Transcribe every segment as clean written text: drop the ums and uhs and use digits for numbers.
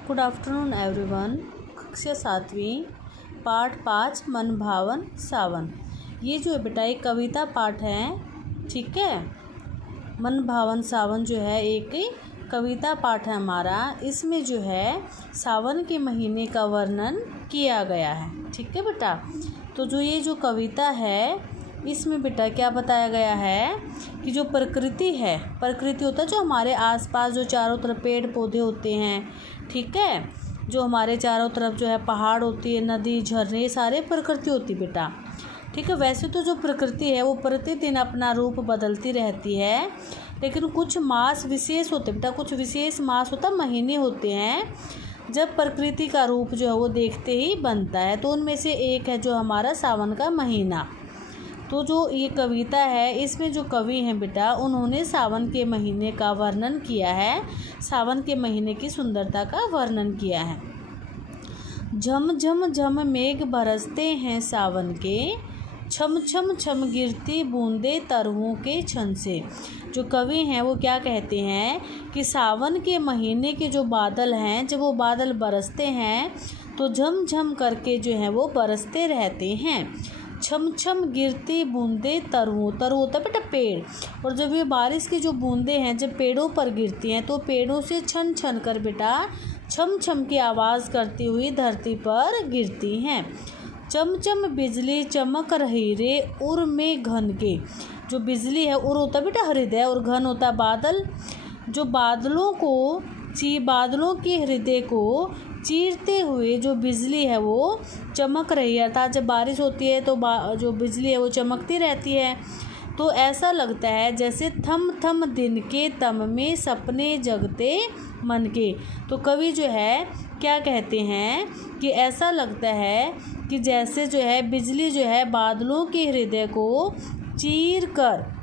Good afternoon everyone. कक्षा 7वीं पाठ 5 मन भावन सावन। ये जो है बेटा एक कविता पाठ है, ठीक है। मन भावन सावन जो है एक कविता पाठ है हमारा। इसमें जो है सावन के महीने का वर्णन किया गया है, ठीक है बेटा। तो जो ये जो कविता है इसमें बेटा क्या बताया गया है कि जो प्रकृति है, प्रकृति होता है जो हमारे आसपास जो चारों तरफ पेड़ पौधे होते हैं, ठीक है, जो हमारे चारों तरफ जो है पहाड़ होती है, नदी झरने, सारे प्रकृति होती बेटा, ठीक है। वैसे तो जो प्रकृति है वो प्रतिदिन अपना रूप बदलती रहती है, लेकिन कुछ मास विशेष होते बेटा, कुछ विशेष मास होता महीने होते हैं जब प्रकृति का रूप जो है वो देखते ही बनता है। तो उनमें से एक है जो हमारा सावन का महीना। तो जो ये कविता है इसमें जो कवि हैं बेटा उन्होंने सावन के महीने का वर्णन किया है, सावन के महीने की सुंदरता का वर्णन किया है। झम झम झम मेघ बरसते हैं सावन के, छम छम छम गिरती बूंदे तरहुओं के छन से। जो कवि हैं वो क्या कहते हैं कि सावन के महीने के जो बादल हैं, जब वो बादल बरसते हैं तो झम झम करके जो है वो बरसते रहते हैं। छम छम गिरती बूंदे तरु, तरु होता है बेटा पेड़, और जब ये बारिश की जो बूंदे हैं जब पेड़ों पर गिरती हैं तो पेड़ों से छन छन कर बेटा छम छम की आवाज़ करती हुई धरती पर गिरती हैं। चम चम बिजली चमक रही रे उर में घन के। जो बिजली है उर होता है बेटा हृदय, और घन होता है बादल। जो बादलों के हृदय को चीरते हुए जो बिजली है वो चमक रही है, अर्थात जब बारिश होती है तो जो बिजली है वो चमकती रहती है। तो ऐसा लगता है जैसे थम थम दिन के तम में सपने जगते मन के। तो कवि जो है क्या कहते हैं कि ऐसा लगता है कि जैसे जो है बिजली जो है बादलों के हृदय को चीर कर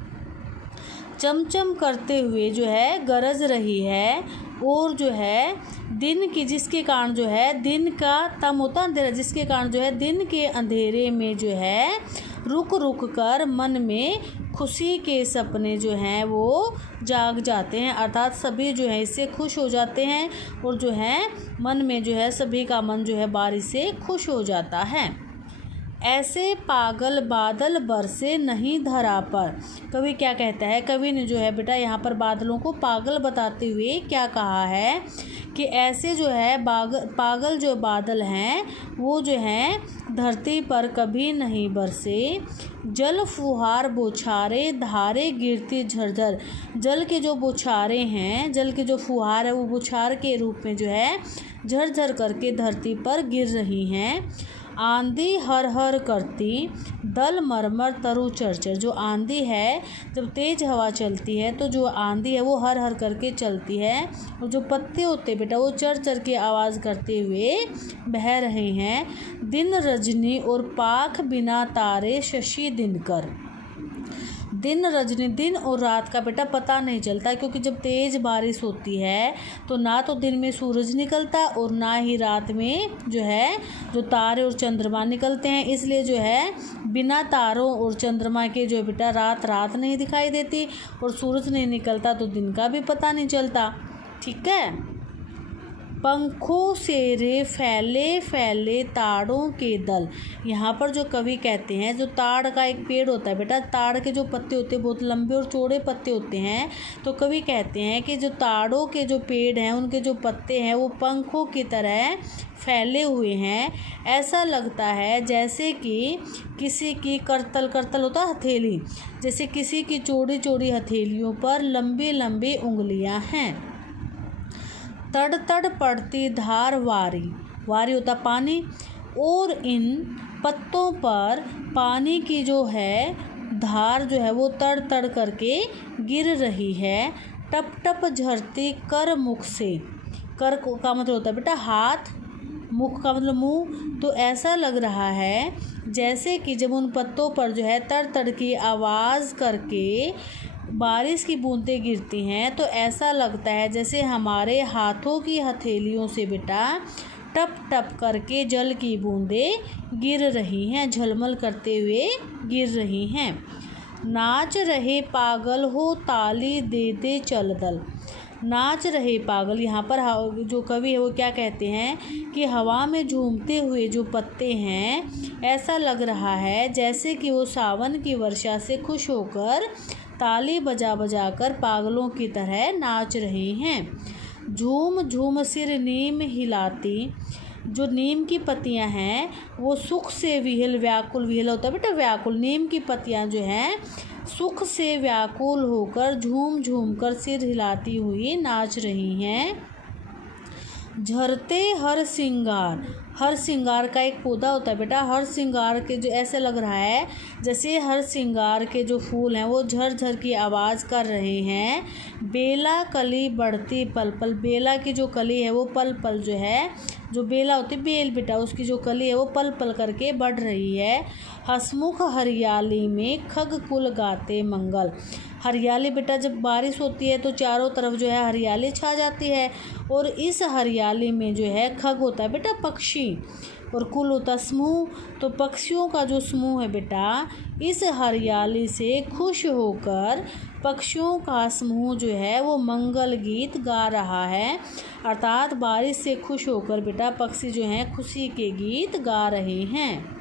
चमचम करते हुए जो है गरज रही है, और जो है दिन की जिसके कारण जो है दिन का तम होता अंधेरा, जिसके कारण जो है दिन के अंधेरे में जो है रुक रुक कर मन में खुशी के सपने जो हैं वो जाग जाते हैं, अर्थात सभी जो है इससे खुश हो जाते हैं, और जो है मन में जो है सभी का मन जो है बारिश से खुश हो जाता है। ऐसे पागल बादल बरसे नहीं धरा पर। कवि क्या कहता है, कवि ने जो है बेटा यहाँ पर बादलों को पागल बताते हुए क्या कहा है कि ऐसे जो है पागल जो बादल हैं वो जो हैं धरती पर कभी नहीं बरसे। जल फुहार बौछारे धारे गिरती झरझर। जल के जो बौछारे हैं, जल के जो फुहार है वो बौछार के रूप में जो है झरझर करके धरती पर गिर रही हैं। आंधी हर हर करती दल मरमर तरु चरचर। जो आंधी है जब तेज़ हवा चलती है तो जो आंधी है वो हर हर करके चलती है, और जो पत्ते होते बेटा वो चर चर की आवाज़ करते हुए बह रहे हैं। दिन रजनी और पाख बिना तारे शशि दिनकर। दिन रजनी, दिन और रात का बेटा पता नहीं चलता, क्योंकि जब तेज़ बारिश होती है तो ना तो दिन में सूरज निकलता और ना ही रात में जो है जो तारे और चंद्रमा निकलते हैं। इसलिए जो है बिना तारों और चंद्रमा के जो बेटा रात नहीं दिखाई देती, और सूरज नहीं निकलता तो दिन का भी पता नहीं चलता, ठीक है। पंखों से रे फैले फैले ताड़ों के दल। यहाँ पर जो कवि कहते हैं जो ताड़ का एक पेड़ होता है बेटा, ताड़ के जो पत्ते होते हैं बहुत लंबे और चौड़े पत्ते होते हैं, तो कवि कहते हैं कि जो ताड़ों के जो पेड़ हैं उनके जो पत्ते हैं वो पंखों की तरह फैले हुए हैं। ऐसा लगता है जैसे कि किसी की करतल होता है हथेली, जैसे किसी की चौड़ी चौड़ी हथेलियों पर लंबी लंबी उंगलियां हैं। तड़ तड़ पड़ती धार वारी, वारी होता पानी, और इन पत्तों पर पानी की जो है धार जो है वो तड़ तड़ करके गिर रही है। टप टप झरती कर मुख से। कर का मतलब होता है बेटा हाथ, मुख का मतलब मुंह। तो ऐसा लग रहा है जैसे कि जब उन पत्तों पर जो है तड़ तड़ की आवाज़ करके बारिश की बूंदें गिरती हैं तो ऐसा लगता है जैसे हमारे हाथों की हथेलियों से बेटा टप टप करके जल की बूंदें गिर रही हैं, झलमल करते हुए गिर रही हैं। नाच रहे पागल हो ताली दे दे चल दल। नाच रहे पागल। यहाँ पर जो कवि है वो क्या कहते हैं कि हवा में झूमते हुए जो पत्ते हैं, ऐसा लग रहा है जैसे कि वो सावन की वर्षा से खुश होकर ताली बजा बजा कर पागलों की तरह नाच रहे हैं। झूम झूम सिर नीम हिलाती, जो नीम की पत्तियां हैं वो सुख से विहिल, व्याकुल, विहिल होता है बेटा व्याकुल। नीम की पत्तियां जो हैं सुख से व्याकुल होकर झूम झूम कर सिर हिलाती हुई नाच रही हैं। झरते हर सिंगार, हर सिंगार का एक पौधा होता है बेटा, हर सिंगार के जो ऐसे लग रहा है जैसे हर सिंगार के जो फूल हैं वो झर झर की आवाज़ कर रहे हैं। बेला कली बढ़ती पल पल, बेला की जो कली है वो पल पल जो है, जो बेला होती है बेल बेटा, उसकी जो कली है वो पल पल करके बढ़ रही है। हसमुख हरियाली में खग कुल गाते मंगल, हरियाली बेटा जब बारिश होती है तो चारों तरफ जो है हरियाली छा जाती है, और इस हरियाली में जो है खग होता है बेटा पक्षी, और कुल होता समूह, तो पक्षियों का जो समूह है बेटा इस हरियाली से खुश होकर पक्षियों का समूह जो है वो मंगल गीत गा रहा है। अर्थात बारिश से खुश होकर बेटा पक्षी जो हैं खुशी के गीत गा रहे हैं।